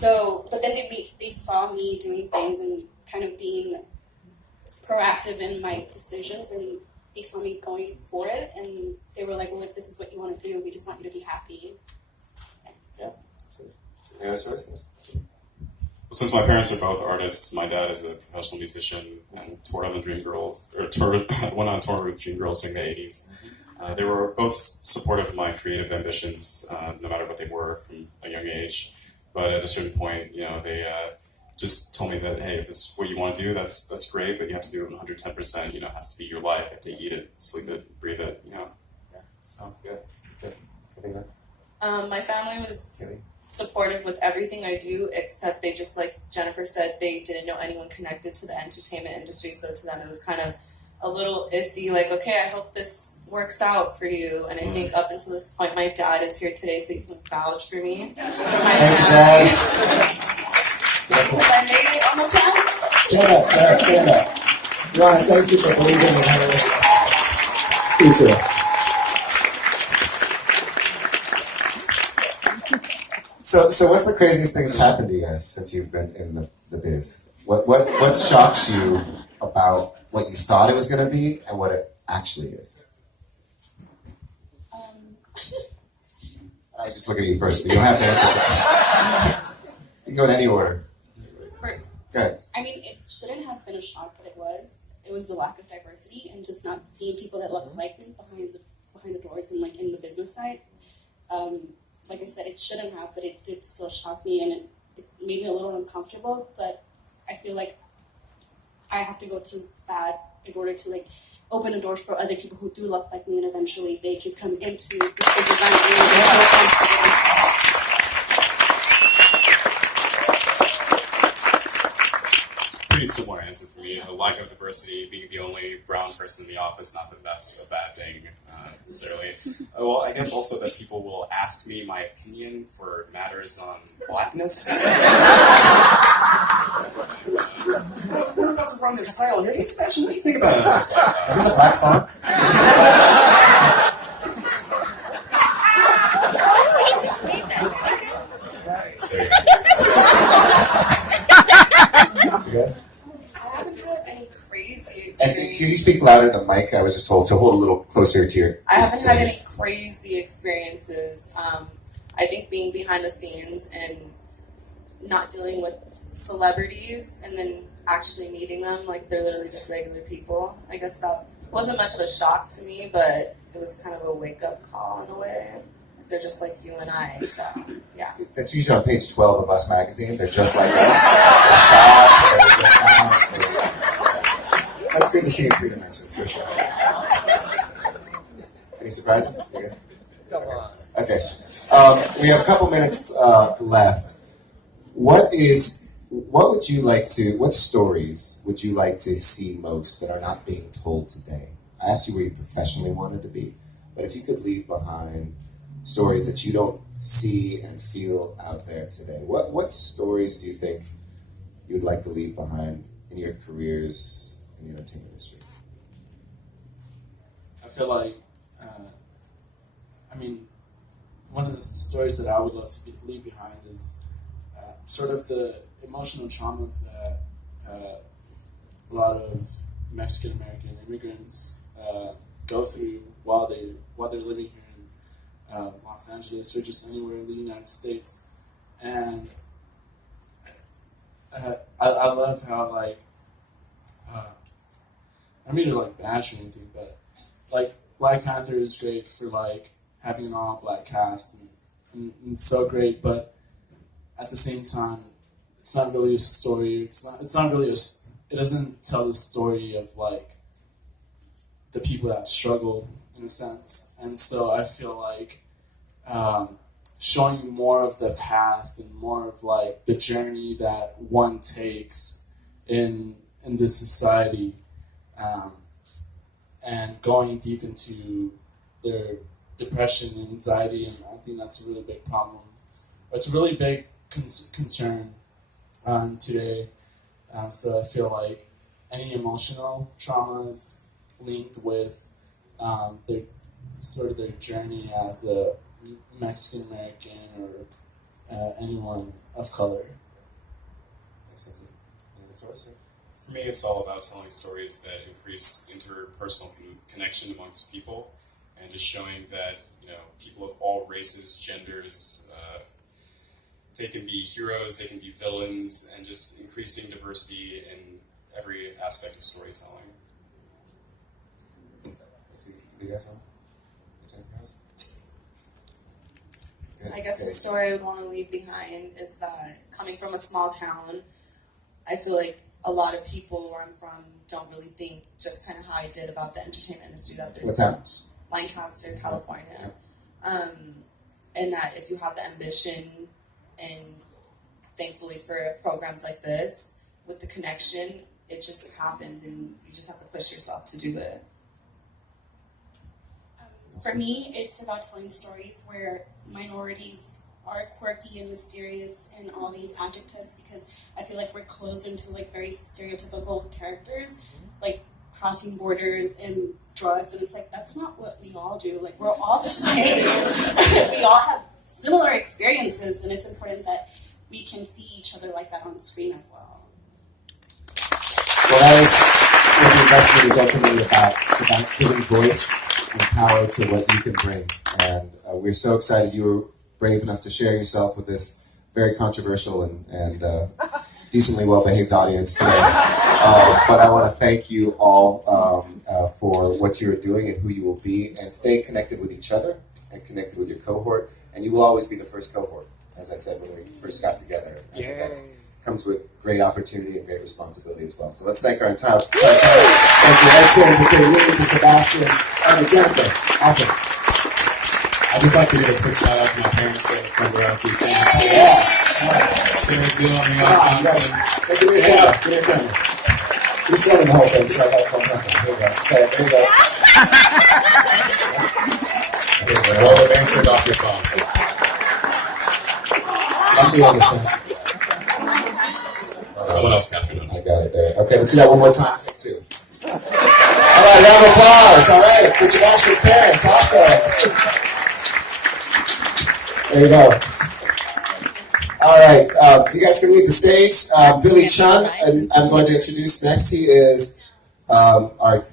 So, but then they saw me doing things and kind of being proactive in my decisions, and they saw me going for it, and they were like, well, if this is what you want to do, we just want you to be happy. Yeah. Any other stories? Well, since my parents are both artists, my dad is a professional musician and toured on the Dream Girls, went on tour with Dream Girls during the 80s. They were both supportive of my creative ambitions, no matter what they were from a young age. But at a certain point, they just told me that, hey, if this is what you want to do, that's great, but you have to do it 110%. It has to be your life. You have to eat it, sleep it, breathe it. Yeah. So Good. I think My family was supportive with everything I do, except they just, like Jennifer said, they didn't know anyone connected to the entertainment industry, so to them it was kind of a little iffy, like, okay, I hope this works out for you. And I think up until this point, my dad is here today, so he can vouch for me, for my family. Because I made it on the planet. Stand up. Ryan, thank you for believing in her future. So what's the craziest thing that's happened to you guys since you've been in the biz? What shocks you about what you thought it was going to be and what it actually is? I was just looking at you first, but you don't have to answer this. You can go in any order. Good. I mean, it shouldn't have been a shock, but it was. It was the lack of diversity and just not seeing people that look like me behind the doors and like in the business side. Like I said, it shouldn't have, but it did still shock me, and it made me a little uncomfortable. But I feel like I have to go through that in order to like open the doors for other people who do look like me, and eventually they can come into the design area. pretty similar answer for me. A lack of diversity, being the only brown person in the office, not that that's a bad thing necessarily. Well, I guess also that people will ask me my opinion for matters on blackness. We're about to run this title here. Hey, Sebastian, what do you think about it? Is this a black font? Yes. I haven't had any crazy And can you experiences. speak louder in the mic? I was just told, so hold a little closer to your... I haven't had any crazy experiences. I think being behind the scenes and not dealing with celebrities and then actually meeting them like they're literally just regular people. I guess that wasn't much of a shock to me, but it was kind of a wake-up call in a way. They're just like you and I, so yeah. That's usually on page 12 of Us Magazine. They're just like us. They're shocked. That's good to see in 3 dimensions, for sure. Any surprises? Okay. We have a couple minutes left. What stories would you like to see most that are not being told today? I asked you where you professionally wanted to be, but if you could leave behind stories that you don't see and feel out there today, what stories do you think you'd like to leave behind in your careers in the entertainment industry? I feel like, one of the stories that I would love to leave behind is sort of the emotional traumas that a lot of Mexican American immigrants go through while they're living here in Los Angeles or just anywhere in the United States. And I love how I don't mean to bash or anything, but Black Panther is great for having an all-black cast and it's so great, but at the same time, it's not really a story. It's not really it doesn't tell the story of the people that struggle in a sense. And so I feel like showing more of the path and more of the journey that one takes in this society, and going deep into their depression and anxiety, and I think that's a really big problem. It's a really big concern today. So I feel like any emotional traumas linked with their journey as a Mexican American or anyone of color. Makes sense. Any other stories? For me, it's all about telling stories that increase interpersonal connection amongst people, and just showing that people of all races, genders, they can be heroes, they can be villains, and just increasing diversity in every aspect of storytelling. Do you guys want to take this? I guess the story I would want to leave behind is that coming from a small town, I feel like a lot of people where I'm from don't really think just kind of how I did about the entertainment industry, that there's What town? Lancaster, California. And that if you have the ambition, and thankfully for programs like this, with the connection, it just happens and you just have to push yourself to do it. For me, it's about telling stories where minorities are quirky and mysterious and all these adjectives, because I feel like we're closed into like very stereotypical characters, like crossing borders and drugs, and it's like that's not what we all do. Like we're all the same. We all have similar experiences, and it's important that we can see each other like that on the screen as well. Well, that is what the investment is ultimately about giving voice and power to what you can bring. And we're so excited you were brave enough to share yourself with this very controversial and decently well-behaved audience today. But I want to thank you all for what you're doing and who you will be, and stay connected with each other and connected with your cohort. And you will always be the first cohort, as I said when we first got together. I think that's comes with great opportunity and great responsibility as well. So let's thank our entire thank you, Ed Secretary, Lily, to Sebastian, and Jennifer. Awesome. I'd just like to give a quick shout out to my parents that come around through San Antonio. Sarah Bill on the Johnson. Give me a camera. Give me a camera. You're still in the whole thing, so I got to come back. Here we go. Okay, there you go. Roll the banter off your phone. That's the other side. Someone else captured it. I got it there. Okay, let's do that one more time. Take two. All right, round of applause. All right, for Sebastian's parents. Awesome. There you go. All right, you guys can leave the stage. Billy Chun, and I'm going to introduce next. He is our